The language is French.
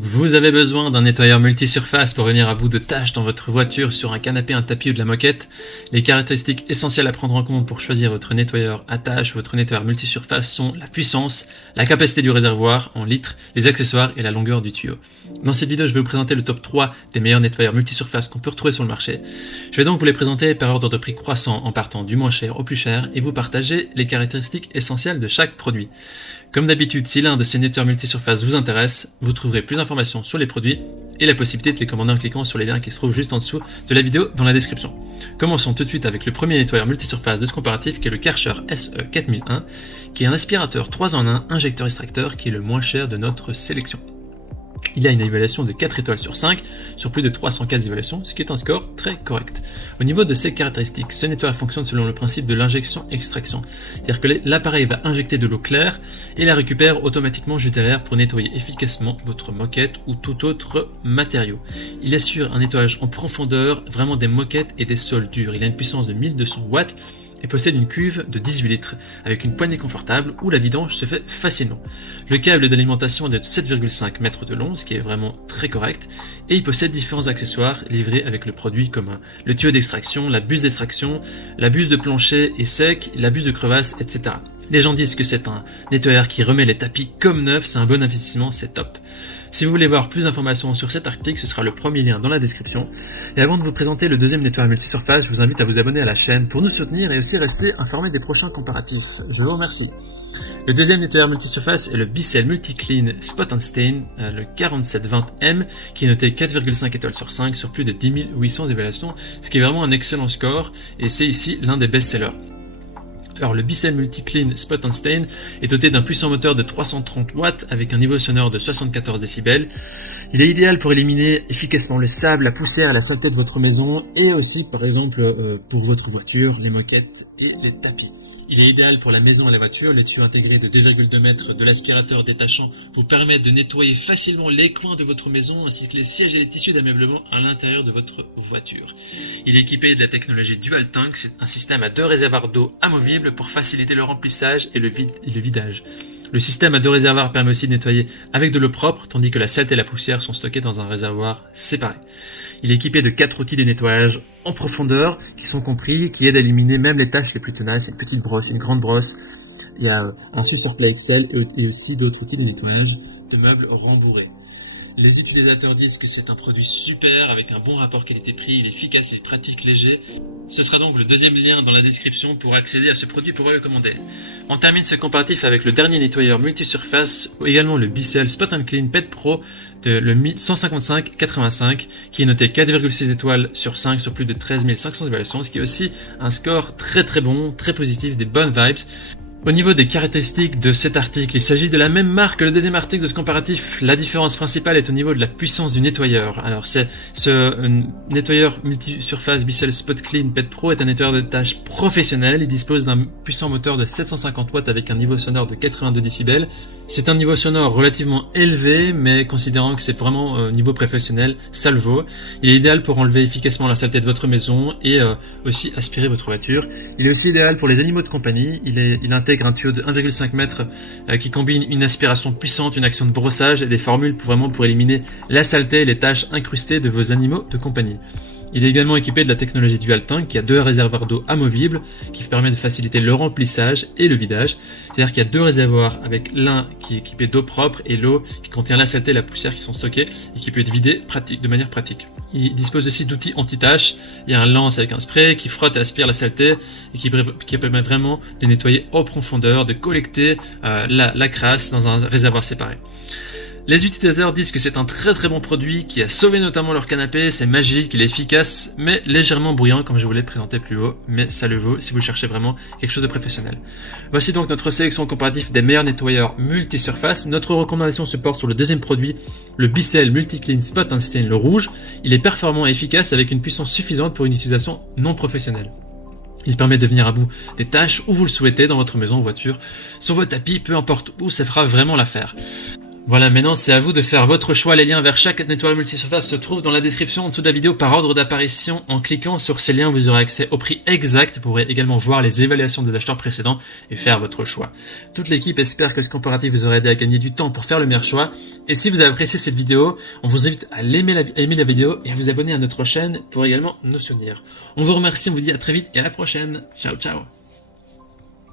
Vous avez besoin d'un nettoyeur multisurface pour venir à bout de tâches dans votre voiture, sur un canapé, un tapis ou de la moquette. Les caractéristiques essentielles à prendre en compte pour choisir votre nettoyeur à tâches ou votre nettoyeur multisurface sont la puissance, la capacité du réservoir en litres, les accessoires et la longueur du tuyau. Dans cette vidéo, je vais vous présenter le top 3 des meilleurs nettoyeurs multisurface qu'on peut retrouver sur le marché. Je vais donc vous les présenter par ordre de prix croissant en partant du moins cher au plus cher et vous partager les caractéristiques essentielles de chaque produit. Comme d'habitude, si l'un de ces nettoyeurs multisurface vous intéresse, vous trouverez plus d'informations sur les produits et la possibilité de les commander en cliquant sur les liens qui se trouvent juste en dessous de la vidéo dans la description. Commençons tout de suite avec le premier nettoyeur multisurface de ce comparatif qui est le Karcher SE4001, qui est un aspirateur 3 en 1 injecteur-extracteur qui est le moins cher de notre sélection. Il a une évaluation de 4 étoiles sur 5 sur plus de 304 évaluations, ce qui est un score très correct. Au niveau de ses caractéristiques, ce nettoyeur fonctionne selon le principe de l'injection-extraction. C'est-à-dire que l'appareil va injecter de l'eau claire et la récupère automatiquement juste derrière pour nettoyer efficacement votre moquette ou tout autre matériau. Il assure un nettoyage en profondeur, vraiment des moquettes et des sols durs. Il a une puissance de 1200 watts et possède une cuve de 18 litres avec une poignée confortable où la vidange se fait facilement. Le câble d'alimentation est de 7,5 mètres de long, ce qui est vraiment très correct, et il possède différents accessoires livrés avec le produit comme le tuyau d'extraction, la buse d'extraction, la buse de plancher et sec, la buse de crevasse, etc. Les gens disent que c'est un nettoyeur qui remet les tapis comme neufs, c'est un bon investissement, c'est top. Si vous voulez voir plus d'informations sur cet article, ce sera le premier lien dans la description. Et avant de vous présenter le deuxième nettoyeur multisurface, je vous invite à vous abonner à la chaîne pour nous soutenir et aussi rester informé des prochains comparatifs. Je vous remercie. Le deuxième nettoyeur multisurface est le Bissell Multi-Clean Spot and Stain, le 4720M, qui est noté 4,5 étoiles sur 5 sur plus de 10 800 évaluations, ce qui est vraiment un excellent score, et c'est ici l'un des best-sellers. Alors le Bissell Multi-Clean Spot and Stain est doté d'un puissant moteur de 330 watts avec un niveau sonore de 74 décibels. Il est idéal pour éliminer efficacement le sable, la poussière et la saleté de votre maison et aussi par exemple pour votre voiture, les moquettes et les tapis. Il est idéal pour la maison et la voiture. Les tuyaux intégrés de 2,2 mètres de l'aspirateur détachant vous permettent de nettoyer facilement les coins de votre maison ainsi que les sièges et les tissus d'ameublement à l'intérieur de votre voiture. Il est équipé de la technologie Dual Tank, c'est un système à 2 réservoirs d'eau amovibles pour faciliter le remplissage et le vidage. Le système à 2 réservoirs permet aussi de nettoyer avec de l'eau propre, tandis que la saleté et la poussière sont stockées dans un réservoir séparé. Il est équipé de 4 outils de nettoyage en profondeur qui sont compris, qui aident à éliminer même les tâches les plus tenaces. Une petite brosse, une grande brosse. Il y a un suceur Play Excel et aussi d'autres outils de nettoyage de meubles rembourrés. Les utilisateurs disent que c'est un produit super avec un bon rapport qualité-prix, il est efficace et pratique, léger. Ce sera donc le deuxième lien dans la description pour accéder à ce produit pour le commander. On termine ce comparatif avec le dernier nettoyeur multisurface, ou également le Bissell Spot and Clean Pet Pro de le 155-85 qui est noté 4,6 étoiles sur 5 sur plus de 13 500 évaluations, ce qui est aussi un score très bon, très positif, des bonnes vibes. Au niveau des caractéristiques de cet article, il s'agit de la même marque que le deuxième article de ce comparatif. La différence principale est au niveau de la puissance du nettoyeur. Alors ce nettoyeur multisurface Bissell Spot Clean Pet Pro est un nettoyeur de tâches professionnel. Il dispose d'un puissant moteur de 750 watts avec un niveau sonore de 82 décibels. C'est un niveau sonore relativement élevé, mais considérant que c'est vraiment niveau professionnel, ça le vaut. Il est idéal pour enlever efficacement la saleté de votre maison et aussi aspirer votre voiture. Il est aussi idéal pour les animaux de compagnie. Il intègre un tuyau de 1,5 mètres qui combine une aspiration puissante, une action de brossage et des formules pour éliminer la saleté et les taches incrustées de vos animaux de compagnie. Il est également équipé de la technologie Dual Tank qui a 2 réservoirs d'eau amovibles qui permet de faciliter le remplissage et le vidage. C'est-à-dire qu'il y a 2 réservoirs avec l'un qui est équipé d'eau propre et l'eau qui contient la saleté et la poussière qui sont stockées et qui peut être vidée de manière pratique. Il dispose aussi d'outils anti-taches. Il y a un lance avec un spray qui frotte et aspire la saleté et qui permet vraiment de nettoyer en profondeur, de collecter la crasse dans un réservoir séparé. Les utilisateurs disent que c'est un très bon produit qui a sauvé notamment leur canapé, c'est magique, il est efficace, mais légèrement bruyant comme je vous l'ai présenté plus haut, mais ça le vaut si vous cherchez vraiment quelque chose de professionnel. Voici donc notre sélection comparative des meilleurs nettoyeurs multisurface. Notre recommandation se porte sur le deuxième produit, le Bissell Multi-Clean Spot and Stain, le rouge. Il est performant et efficace avec une puissance suffisante pour une utilisation non professionnelle. Il permet de venir à bout des tâches où vous le souhaitez dans votre maison ou voiture, sur vos tapis, peu importe où, ça fera vraiment l'affaire. Voilà, maintenant c'est à vous de faire votre choix. Les liens vers chaque nettoyeur multisurface se trouvent dans la description en dessous de la vidéo par ordre d'apparition. En cliquant sur ces liens, vous aurez accès au prix exact. Vous pourrez également voir les évaluations des acheteurs précédents et faire votre choix. Toute l'équipe espère que ce comparatif vous aura aidé à gagner du temps pour faire le meilleur choix. Et si vous avez apprécié cette vidéo, on vous invite à aimer la vidéo et à vous abonner à notre chaîne pour également nous soutenir. On vous remercie, on vous dit à très vite et à la prochaine. Ciao, ciao.